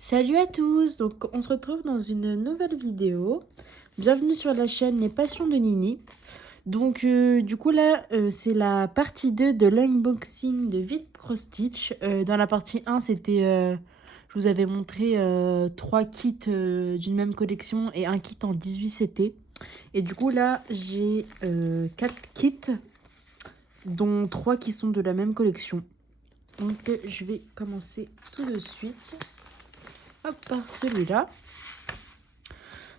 Salut à tous, donc on se retrouve dans une nouvelle vidéo. Bienvenue sur la chaîne Les Passions de Nini. Donc du coup là, c'est la partie 2 de l'unboxing de Vite Cross Stitch. Dans la partie 1, je vous avais montré 3 kits d'une même collection et un kit en 18 CT. Et du coup là, j'ai 4 kits, dont 3 qui sont de la même collection. Donc je vais commencer tout de suite. Hop, par celui-là.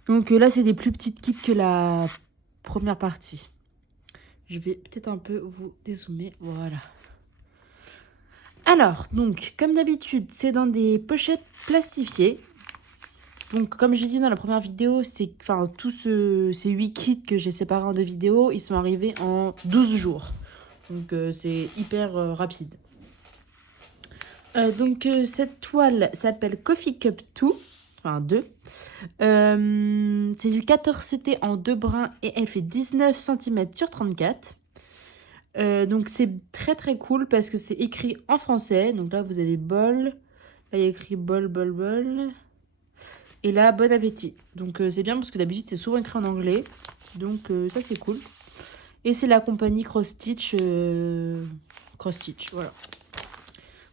Donc là, c'est des plus petites kits que la première partie. Je vais peut-être un peu vous dézoomer. Voilà. Alors, donc, comme d'habitude, c'est dans des pochettes plastifiées. Donc, comme j'ai dit dans la première vidéo, ces 8 kits que j'ai séparés en 2 vidéos, ils sont arrivés en 12 jours. Donc, c'est hyper rapide. Cette toile s'appelle Coffee Cup 2. Enfin, 2. C'est du 14 CT en 2 brins et elle fait 19 cm sur 34. Donc c'est très très cool parce que c'est écrit en français. Donc là vous avez bol. Là il y a écrit bol bol bol. Et là bon appétit. Donc c'est bien parce que d'habitude c'est souvent écrit en anglais. Donc ça c'est cool. Et c'est la compagnie Cross Stitch. Cross Stitch, voilà.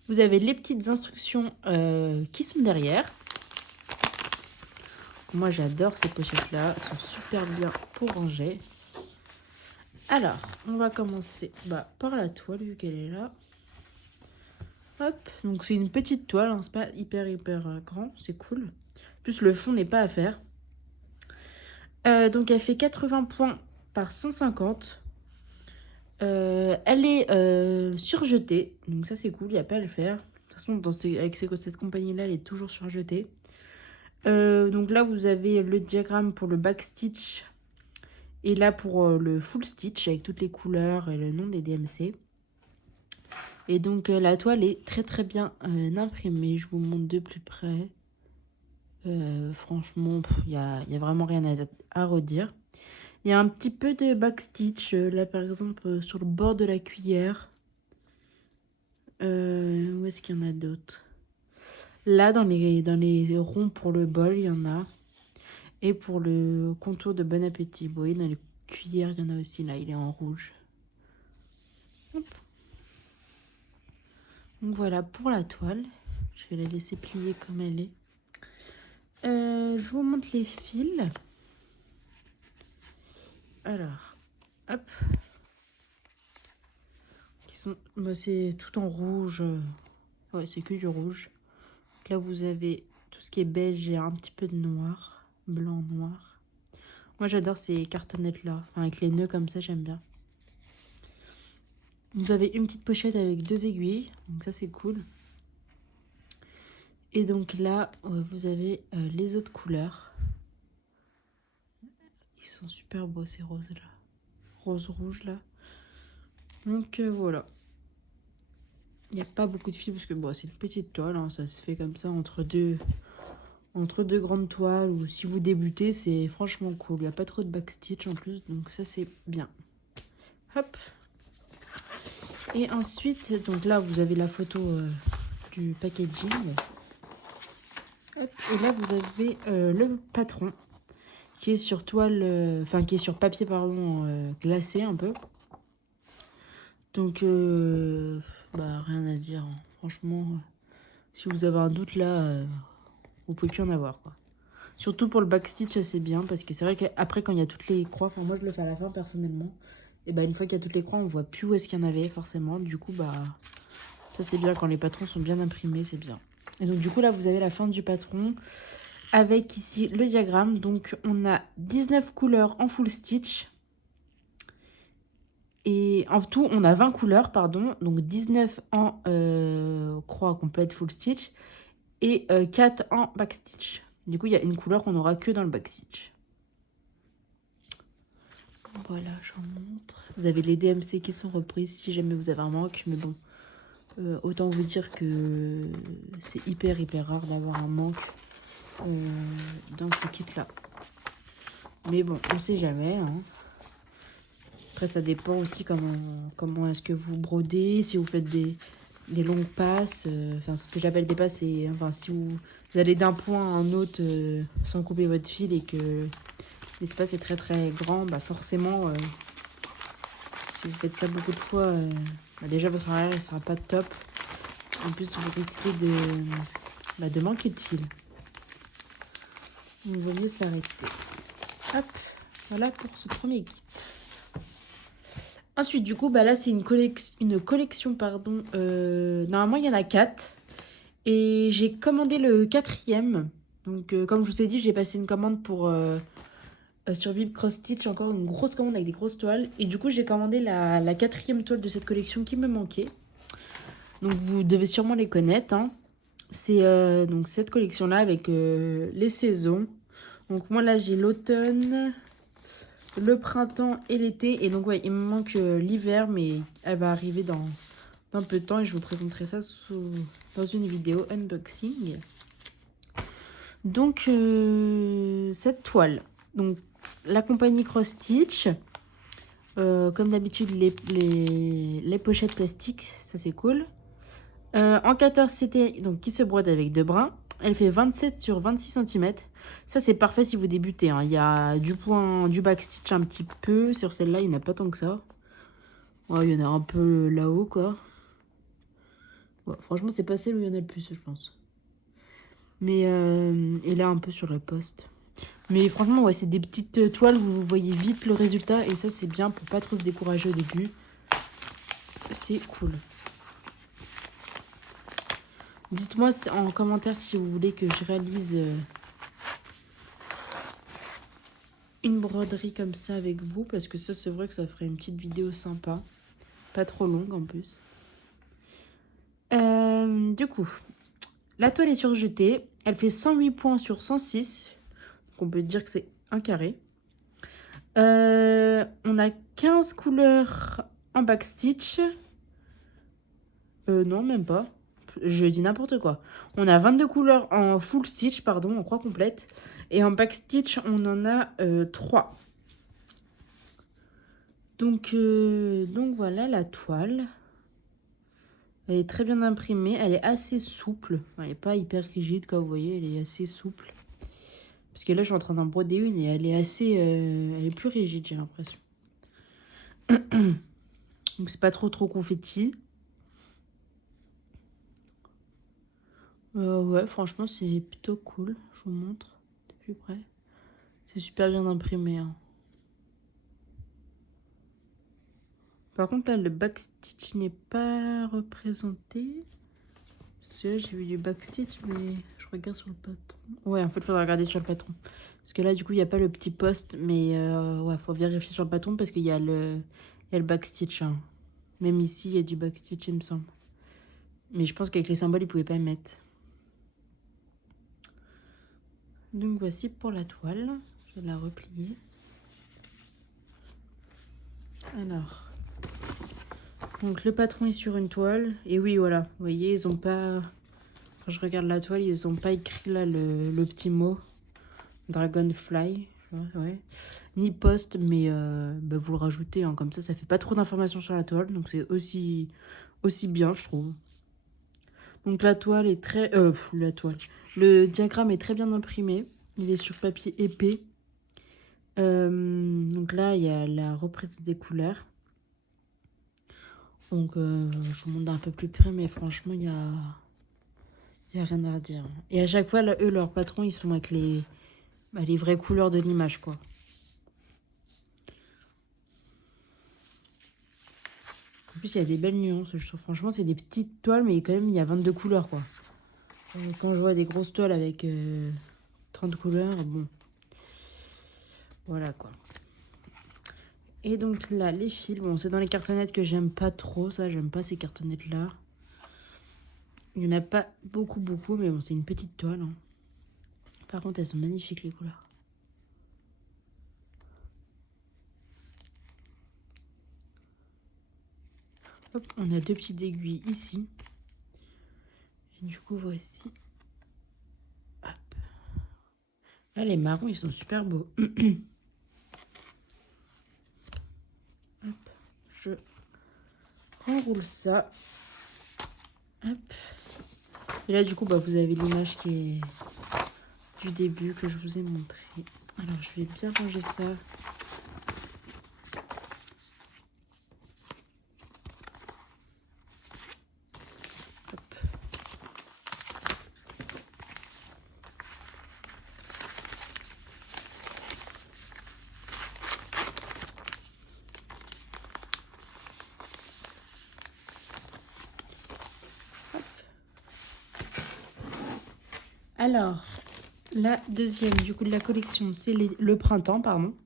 Vous avez les petites instructions qui sont derrière. Moi, j'adore ces pochettes-là. Elles sont super bien pour ranger. Alors, on va commencer par la toile, vu qu'elle est là. Hop, donc c'est une petite toile, hein, c'est pas hyper grand, c'est cool. En plus, le fond n'est pas à faire. Donc, elle fait 80 points par 150. Elle est surjetée, donc ça c'est cool, il n'y a pas à le faire. De toute façon, avec cette compagnie-là, elle est toujours surjetée. Donc là, vous avez le diagramme pour le backstitch. Et là, pour le full stitch, avec toutes les couleurs et le nom des DMC. Et donc, la toile est très très bien imprimée. Je vous montre de plus près. Franchement, il y a vraiment rien à redire. Il y a un petit peu de backstitch, là par exemple, sur le bord de la cuillère. Où est-ce qu'il y en a d'autres? Là, dans les ronds pour le bol, il y en a. Et pour le contour de Bon Appétit. Vous voyez, dans les cuillères, il y en a aussi. Là, il est en rouge. Hop. Donc voilà pour la toile. Je vais la laisser plier comme elle est. Je vous montre les fils. Alors, hop. C'est tout en rouge. Ouais, c'est que du rouge. Là, vous avez tout ce qui est beige et un petit peu de noir. Blanc, noir. Moi, j'adore ces cartonnettes-là. Enfin, avec les nœuds comme ça, j'aime bien. Vous avez une petite pochette avec 2 aiguilles. Donc ça, c'est cool. Et donc là, vous avez les autres couleurs. Ils sont super beaux, ces roses-là. Rose-rouge, là. Donc voilà. Il n'y a pas beaucoup de fils parce que bon, c'est une petite toile. Hein, ça se fait comme ça entre deux grandes toiles. Ou si vous débutez, c'est franchement cool. Il n'y a pas trop de backstitch en plus. Donc ça, c'est bien. Hop. Et ensuite, donc là, vous avez la photo du packaging. Hop. Et là, vous avez le patron qui est sur toile, qui est sur papier, pardon, glacé un peu. Donc, rien à dire. Hein. Franchement, si vous avez un doute là, vous pouvez plus en avoir, quoi. Surtout pour le backstitch, c'est bien parce que c'est vrai qu'après, quand il y a toutes les croix, enfin, moi je le fais à la fin personnellement. Et une fois qu'il y a toutes les croix, on voit plus où est-ce qu'il y en avait forcément. Du coup, ça c'est bien quand les patrons sont bien imprimés, c'est bien. Et donc, du coup, là, vous avez la fin du patron avec ici le diagramme. Donc, on a 19 couleurs en full stitch. Et en tout, on a 20 couleurs, pardon. Donc 19 en croix complète full stitch et 4 en backstitch. Du coup, il y a une couleur qu'on n'aura que dans le backstitch. Voilà, j'en montre. Vous avez les DMC qui sont reprises si jamais vous avez un manque. Mais bon, autant vous dire que c'est hyper rare d'avoir un manque dans ces kits-là. Mais bon, on sait jamais, hein. Après, ça dépend aussi comment est-ce que vous brodez, si vous faites les longues passes. Enfin, ce que j'appelle des passes, c'est enfin, si vous allez d'un point à un autre sans couper votre fil et que l'espace est très très grand, bah forcément, si vous faites ça beaucoup de fois, bah déjà votre arrière ne sera pas top. En plus, vous risquez de manquer de fil. Donc, il vaut mieux s'arrêter. Hop, voilà pour ce premier kit. Ensuite, du coup, bah là, c'est une collection, pardon. Normalement, il y en a 4. Et j'ai commandé le 4e. Donc, comme je vous ai dit, j'ai passé une commande pour sur Vib Cross Stitch. Encore une grosse commande avec des grosses toiles. Et du coup, j'ai commandé la 4e toile de cette collection qui me manquait. Donc, vous devez sûrement les connaître. Hein. C'est donc cette collection-là avec les saisons. Donc, moi, là, j'ai l'automne, le printemps et l'été. Et donc, ouais, il me manque l'hiver, mais elle va arriver dans peu de temps. Et je vous présenterai ça dans une vidéo unboxing. Donc, cette toile. Donc, la compagnie Cross Stitch. Comme d'habitude, les pochettes plastiques, ça c'est cool. En 14 CT, donc qui se brode avec 2 brins. Elle fait 27 sur 26 cm. Ça c'est parfait si vous débutez. Hein. Il y a du backstitch un petit peu. Sur celle-là, il n'y en a pas tant que ça. Ouais, il y en a un peu là-haut, quoi. Ouais, franchement, c'est pas celle où il y en a le plus, je pense. Mais, et là, un peu sur la poste. Mais franchement, ouais, c'est des petites toiles, vous voyez vite le résultat. Et ça, c'est bien pour pas trop se décourager au début. C'est cool. Dites-moi en commentaire si vous voulez que je réalise une broderie comme ça avec vous. Parce que ça, c'est vrai que ça ferait une petite vidéo sympa. Pas trop longue en plus. Du coup, la toile est surjetée. Elle fait 108 points sur 106. Donc on peut dire que c'est un carré. On a 15 couleurs en backstitch. Non, même pas. Je dis n'importe quoi. On a 22 couleurs en full stitch, pardon, en croix complète. Et en backstitch, on en a 3. Donc voilà la toile. Elle est très bien imprimée. Elle est assez souple. Elle n'est pas hyper rigide, comme vous voyez. Elle est assez souple. Parce que là, je suis en train d'en broder une et elle est assez... elle est plus rigide, j'ai l'impression. Donc c'est pas trop confetti. Ouais, franchement, c'est plutôt cool. Je vous montre de plus près. C'est super bien imprimé. Hein. Par contre, là, le backstitch n'est pas représenté. Parce que là, j'ai vu du backstitch, mais je regarde sur le patron. Ouais, en fait, il faudra regarder sur le patron. Parce que là, du coup, il n'y a pas le petit poste. Mais ouais, faut vérifier sur le patron parce qu'il y a le backstitch. Hein. Même ici, il y a du backstitch, il me semble. Mais je pense qu'avec les symboles, ils ne pouvaient pas mettre. Donc voici pour la toile. Je vais la replier. Alors. Donc le patron est sur une toile. Et oui, voilà. Vous voyez, ils ont pas... Quand je regarde la toile, ils n'ont pas écrit là le petit mot. Dragonfly. Ouais. Ni poste, mais bah, vous le rajoutez. Hein, comme ça fait pas trop d'informations sur la toile. Donc c'est aussi bien, je trouve. Donc la toile est très... la toile. Le diagramme est très bien imprimé. Il est sur papier épais. Donc là, il y a la reprise des couleurs. Donc je vous montre un peu plus près, mais franchement, il y a rien à dire. Et à chaque fois, là, eux, leurs patrons, ils sont avec les vraies couleurs de l'image, quoi. En plus, il y a des belles nuances, je trouve. Franchement, c'est des petites toiles, mais quand même, il y a 22 couleurs, quoi. Quand je vois des grosses toiles avec 30 couleurs, bon. Voilà, quoi. Et donc là, les fils. Bon, c'est dans les cartonnettes que j'aime pas trop, ça. J'aime pas ces cartonnettes-là. Il n'y en a pas beaucoup, mais bon, c'est une petite toile. Hein. Par contre, elles sont magnifiques, les couleurs. Hop, on a 2 petites aiguilles ici. Et du coup, voici. Hop. Là, les marrons, ils sont super beaux. Hop, je renroule ça. Hop. Et là, du coup, bah, vous avez l'image qui est du début que je vous ai montré. Alors, je vais bien ranger ça. Hop. Alors, la deuxième du coup de la collection, c'est le printemps, pardon.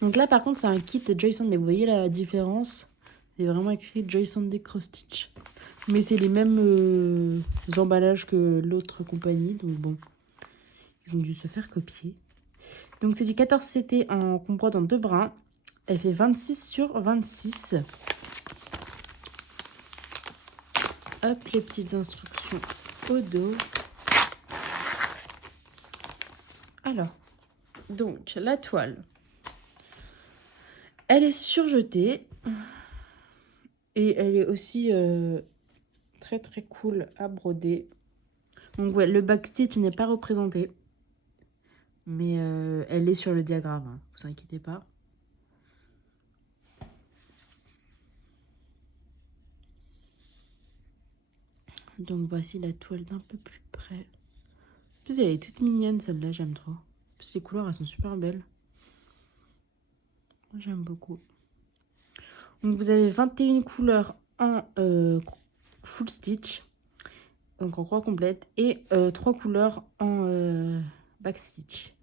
Donc là, par contre, c'est un kit Joy Sunday. Vous voyez la différence? C'est vraiment écrit Joy Sunday Cross Stitch. Mais c'est les mêmes emballages que l'autre compagnie. Donc bon, ils ont dû se faire copier. Donc c'est du 14 CT en qu'on brode en 2 brins. Elle fait 26 sur 26. Hop, les petites instructions au dos. Alors, donc la toile, elle est surjetée et elle est aussi très très cool à broder. Donc ouais, le backstitch n'est pas représenté, mais elle est sur le diagramme, hein, vous inquiétez pas. Donc voici la toile d'un peu plus près. En plus elle est toute mignonne celle-là, j'aime trop. En plus les couleurs elles sont super belles. J'aime beaucoup. Donc vous avez 21 couleurs en full stitch, donc en croix complète, et 3 couleurs en back stitch.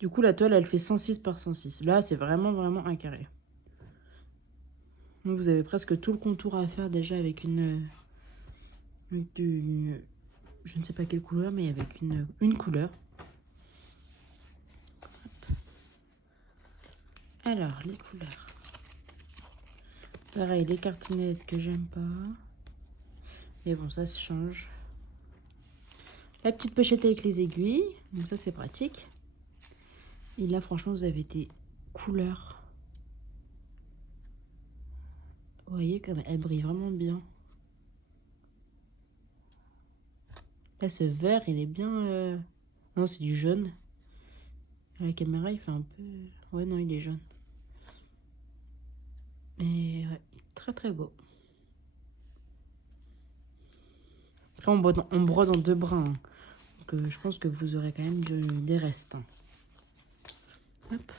Du coup la toile elle fait 106 par 106. Là c'est vraiment un carré. Donc vous avez presque tout le contour à faire déjà avec je ne sais pas quelle couleur, mais avec une couleur. Hop. Alors les couleurs. Pareil, les cartonnettes que j'aime pas. Mais bon, ça se change. La petite pochette avec les aiguilles. Donc ça, c'est pratique. Et là, franchement, vous avez des couleurs. Vous voyez comme elle brille vraiment bien. Là, ce vert, il est bien... Non, c'est du jaune. À la caméra, il fait un peu... Ouais, non, il est jaune. Et ouais, très très beau. Après, on brode en 2 brins. Hein. Donc, je pense que vous aurez quand même des restes. Hein. Hop.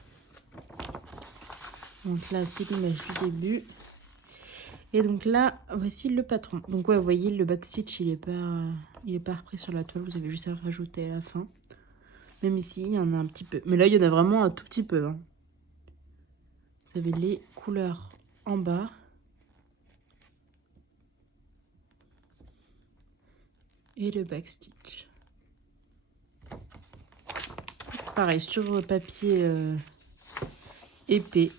Donc là, c'est l'image du début. Et donc là, voici le patron. Donc ouais, vous voyez, le backstitch, il est pas repris sur la toile. Vous avez juste à rajouter à la fin. Même ici, il y en a un petit peu. Mais là, il y en a vraiment un tout petit peu. Hein. Vous avez les couleurs en bas. Et le backstitch. Pareil, sur papier épais.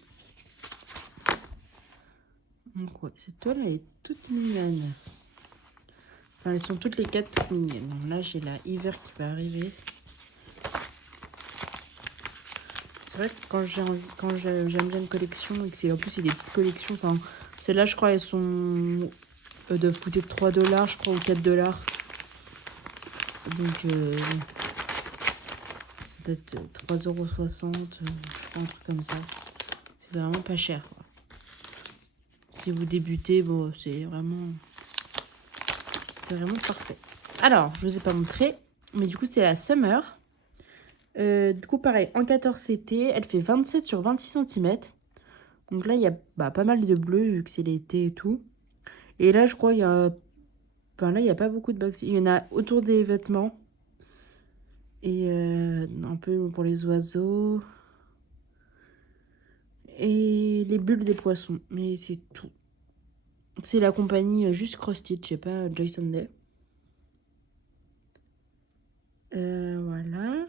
Donc ouais, cette toile, elle est toute mignonne. Enfin, elles sont toutes les 4 toutes mignonnes. Donc là, j'ai la hiver qui va arriver. C'est vrai que quand j'aime bien une collection, et que c'est en plus c'est des petites collections, enfin celles-là je crois elles sont doivent coûter 3 $, je crois, ou 4 $. Donc peut-être 3,60 €, un truc comme ça. C'est vraiment pas cher quoi. Si vous débutez, bon c'est vraiment parfait. Alors, je vous ai pas montré, mais du coup c'est la Summer. Du coup, pareil, en 14 CT, elle fait 27 sur 26 cm. Donc là, il y a pas mal de bleu, vu que c'est l'été et tout. Et là, je crois, il y a... Enfin, là, il n'y a pas beaucoup de box. Il y en a autour des vêtements. Et un peu pour les oiseaux. Et les bulles des poissons. Mais c'est tout. C'est la compagnie juste Cross Stitch, je sais pas, Joy Sunday. Voilà.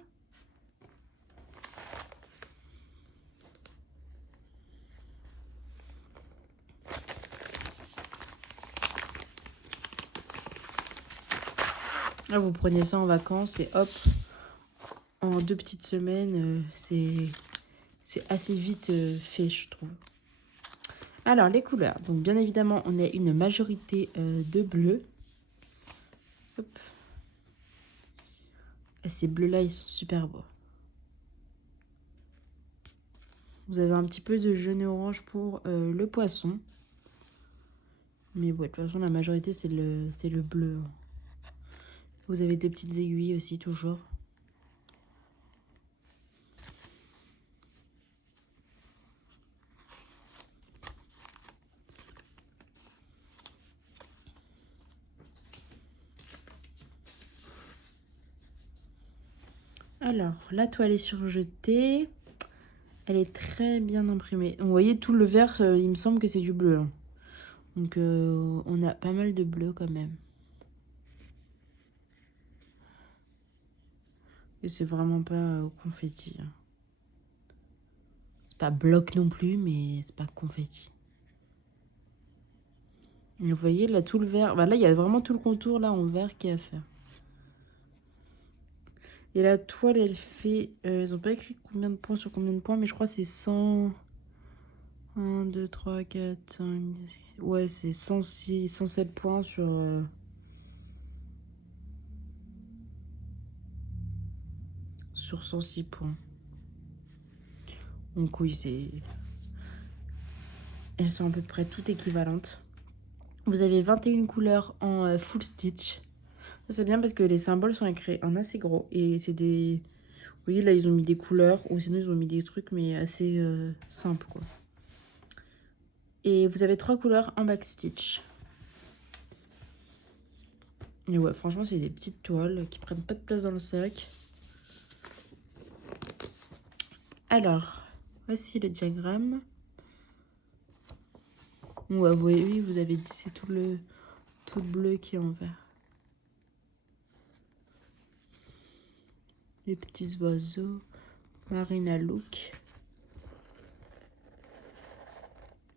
Là, vous prenez ça en vacances et hop, en 2 petites semaines, c'est assez vite fait, je trouve. Alors, les couleurs. Donc, bien évidemment, on a une majorité de bleu. Hop. Et ces bleus-là, ils sont super beaux. Vous avez un petit peu de jaune et orange pour le poisson. Mais ouais, de toute façon, la majorité, c'est le bleu. Vous avez des petites aiguilles aussi, toujours. Alors, la toile est surjetée. Elle est très bien imprimée. Vous voyez, tout le vert, il me semble que c'est du bleu. Hein. Donc, on a pas mal de bleu quand même. Et c'est vraiment pas confetti. Hein. C'est pas bloc non plus, mais c'est pas confetti. Et vous voyez, là, tout le vert. Bah, là, il y a vraiment tout le contour là en vert qui est à faire. Et la toile, elle fait... ils ont pas écrit combien de points sur combien de points, mais je crois que c'est 100... 1, 2, 3, 4, 5... Ouais, c'est 106, 107 points sur... sur 106 points. Donc oui, c'est... Elles sont à peu près toutes équivalentes. Vous avez 21 couleurs en full stitch. Ça, c'est bien parce que les symboles sont écrits en assez gros. Et c'est des... Vous voyez, là, ils ont mis des couleurs. Ou sinon, ils ont mis des trucs, mais assez simples, quoi. Et vous avez 3 couleurs en backstitch. Et ouais, franchement, c'est des petites toiles qui prennent pas de place dans le sac. Alors, voici le diagramme. Ouais, vous voyez, oui, vous avez dit, c'est tout le bleu qui est en vert. Les petits oiseaux. Marina Look.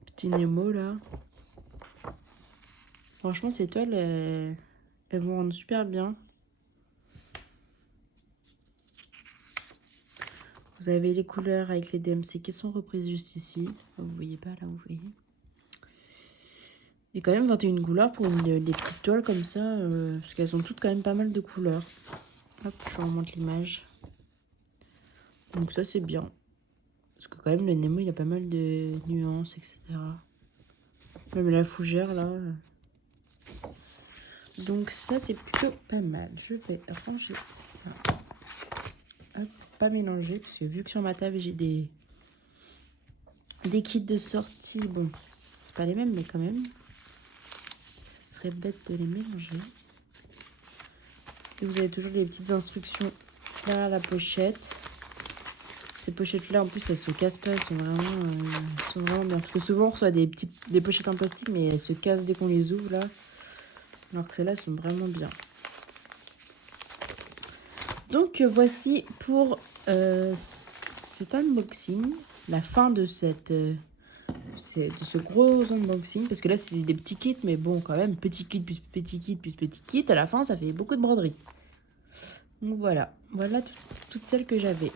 Petit Nemo, là. Franchement, ces toiles, elles vont rendre super bien. Vous avez les couleurs avec les DMC qui sont reprises juste ici. Vous voyez pas, là, vous voyez. Et quand même 21 couleurs pour des petites toiles comme ça. Parce qu'elles ont toutes quand même pas mal de couleurs. Hop, je vous remonte l'image. Donc ça, c'est bien. Parce que quand même, le Nemo, il a pas mal de nuances, etc. Même la fougère, là. Donc ça, c'est plutôt pas mal. Je vais ranger ça. Hop, pas mélanger. Parce que vu que sur ma table, j'ai des kits de sortie. Bon, c'est pas les mêmes, mais quand même. Ce serait bête de les mélanger. Et vous avez toujours des petites instructions derrière la pochette. Ces pochettes-là, en plus, elles se cassent pas. Elles sont vraiment bien. Parce que souvent, on reçoit des pochettes en plastique, mais elles se cassent dès qu'on les ouvre, là. Alors que celles-là sont vraiment bien. Donc, voici pour cet unboxing. La fin de ce gros unboxing. Parce que là, c'est des petits kits. Mais bon, quand même, petit kit, plus petit kit, plus petit kit. À la fin, ça fait beaucoup de broderie. Donc, voilà. Voilà toutes celles que j'avais.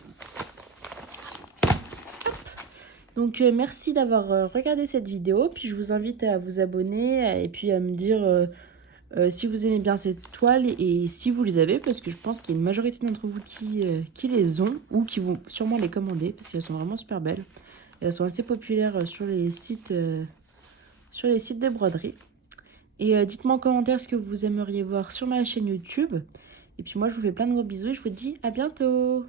Donc, merci d'avoir regardé cette vidéo. Puis, je vous invite à vous abonner et puis à me dire si vous aimez bien cette toile et si vous les avez. Parce que je pense qu'il y a une majorité d'entre vous qui les ont ou qui vont sûrement les commander. Parce qu'elles sont vraiment super belles. Et elles sont assez populaires sur les sites de broderie. Et dites-moi en commentaire ce que vous aimeriez voir sur ma chaîne YouTube. Et puis moi, je vous fais plein de gros bisous et je vous dis à bientôt.